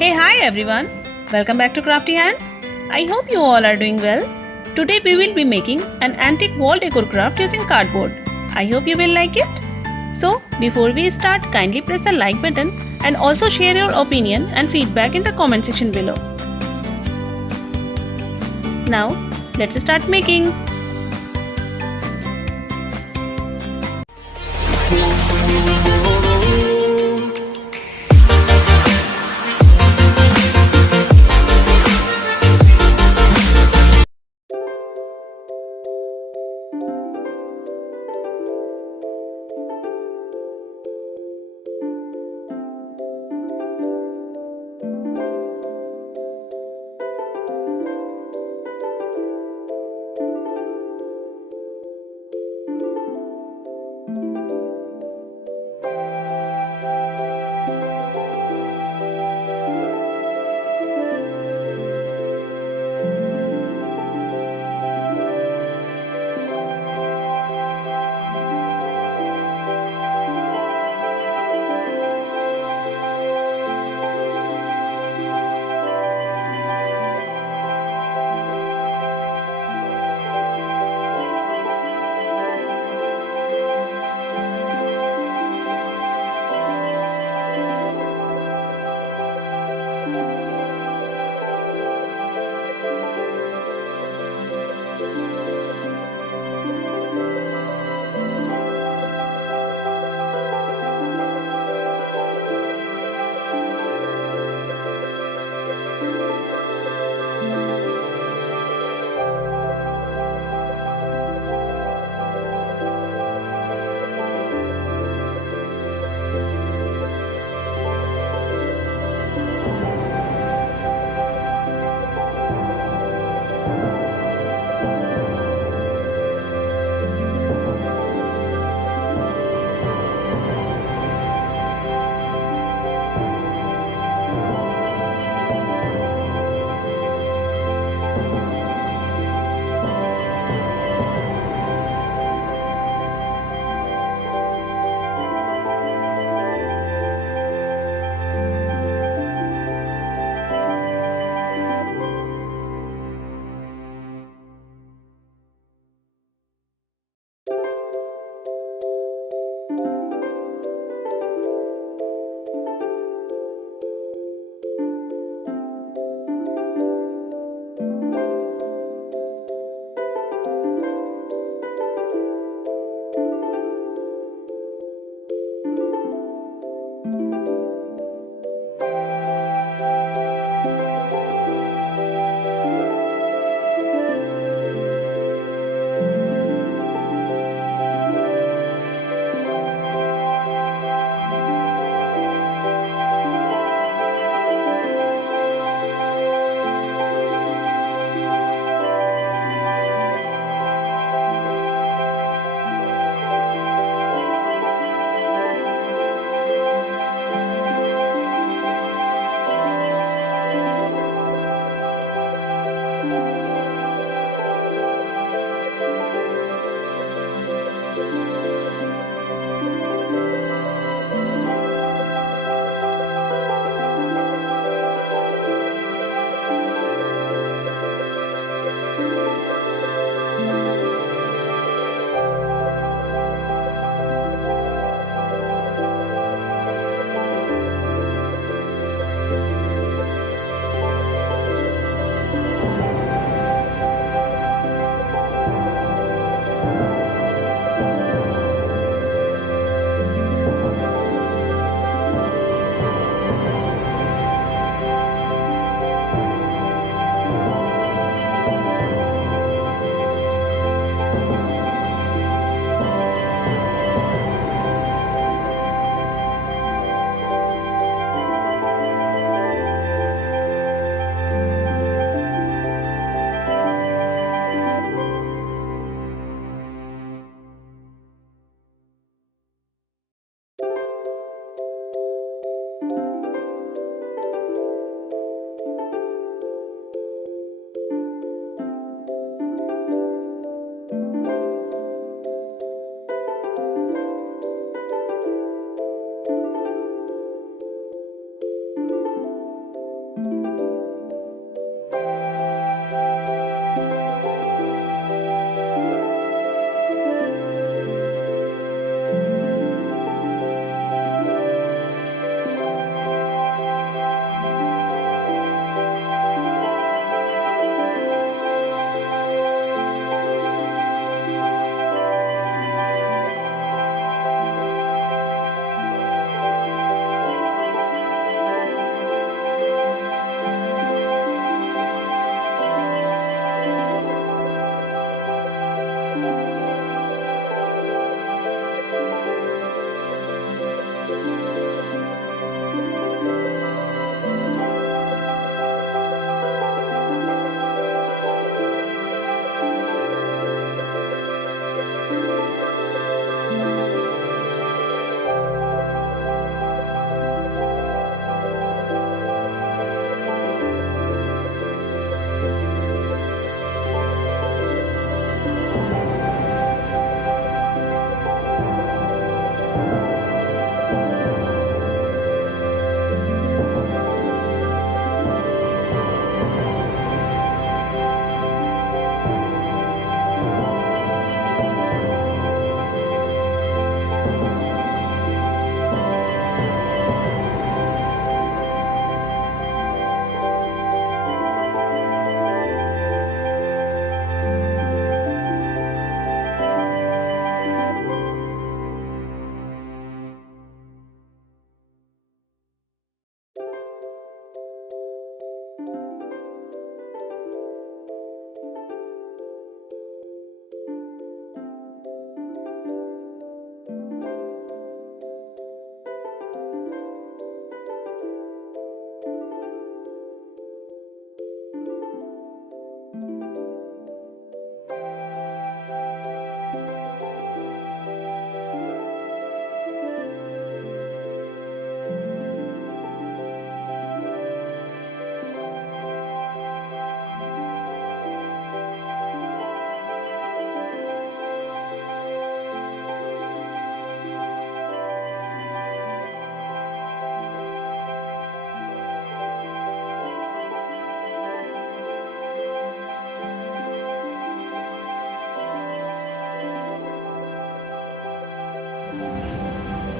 Hey, hi everyone! Welcome back to Craftyhands. I hope you all are doing well. Today we will be making an antique wall decor craft using cardboard. I hope you will like it. So, before we start, kindly press the like button and also share your opinion and feedback in the comment section below. Now, let's start making.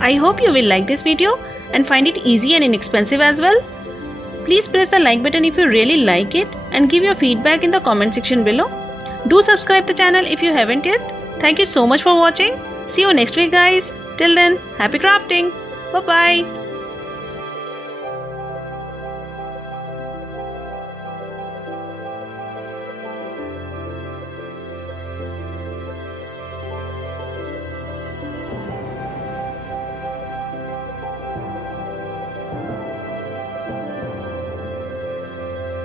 I hope you will like this video and find it easy and inexpensive as well. Please press the like button if you really like it and give your feedback in the comment section below. Do subscribe the channel if you haven't yet. Thank you so much for watching. See you next week guys. Till then, happy crafting. Bye bye.